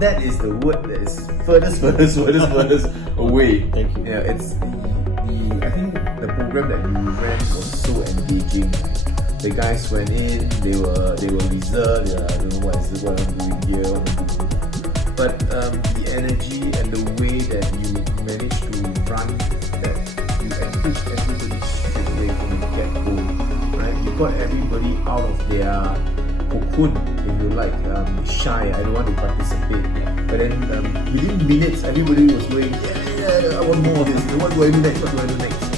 that is the word that is furthest away. Thank you. Yeah, it's I think the program that you ran was so engaging. The guys went in, they were reserved. I don't know what I'm doing here, what I'm doing. But the energy and the way that you managed to run, that you engaged everybody straight away from the get-go, right? You got everybody out of their cocoon, if you like, shy, I don't want to participate. But then within minutes, everybody was going, yeah, I want more of this. What do I do next?